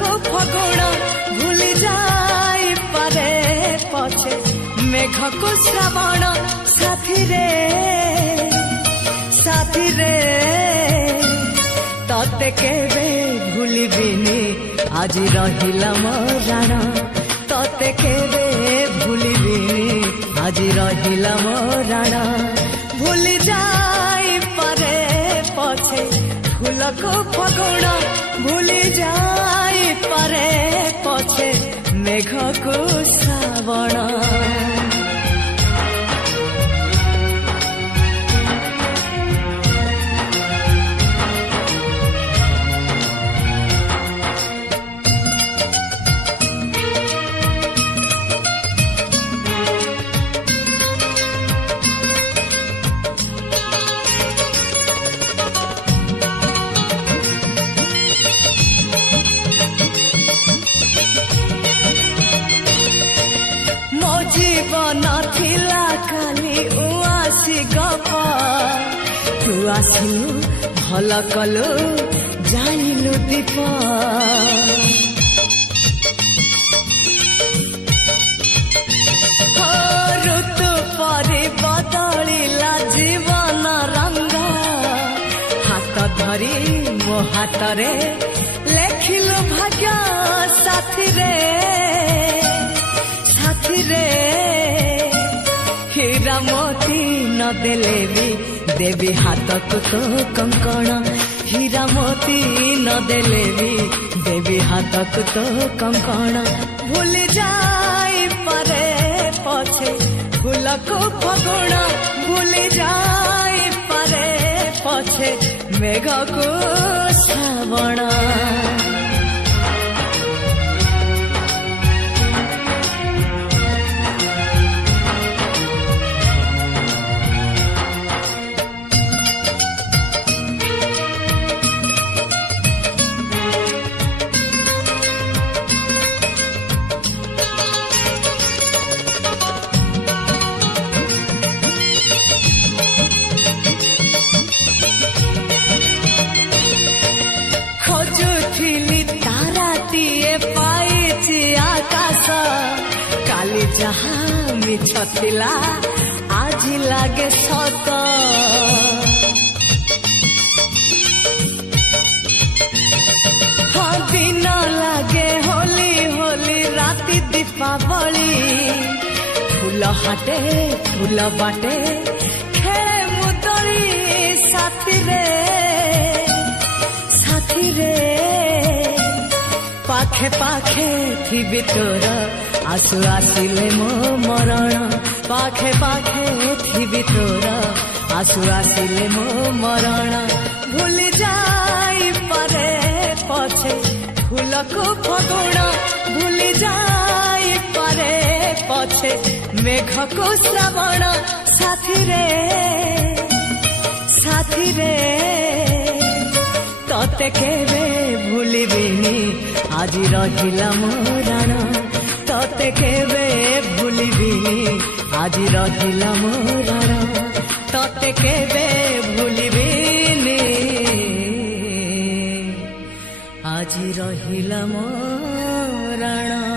को फगुण भूली जाई पारे पछे मेघ को श्रावण साथी रे तते केबे भूलिबिनी आज रहिला मराण तते केबे भूलिबिनी आज रहिला मराण भूली जाई पारे पछे फूल को फगुण भूली जाई पारे पछे मेघ को श्रावण जीवन थिला काली उआसी गप तू आसिलु भल कलु जाइलु दीप ऋतु परि बदलिला जीवन रंग हाथ धरी मो हाथ रे लेखिलु भाग्य साथी रे हीरा मोती न देले भी देवी हाथ को तो कंकण हीरा मोती न देले भी देवी हाथ को तो कंकण भूल जाई पारे पछे फूल को फगुण भूल जाई पारे पछे मेघ को श्रावण खोजुथिली ताराटीए पाइछि आकाश काली जहाँ मिछ थिला आज लागे सत हाँ दिन लागे होली होली राति दीपावली फूल हाटे फूल बाटे खेले मुदरी साथी रे पाखे पाखे थी तोर आसु आसिले मो मरण पाखे पाखे थी तोर आसु आसिले मो मरण भूल जाई पारे पछे फूल को फगुण भूल जाई पारे पछे मेघ को श्रावण साथी रे तते केबे भूलिबिनी आज रहिला मराण तते केबे भूलिबिनी आज रहिला मराण तते केबे भूलिबिनी आज रहिला मराण।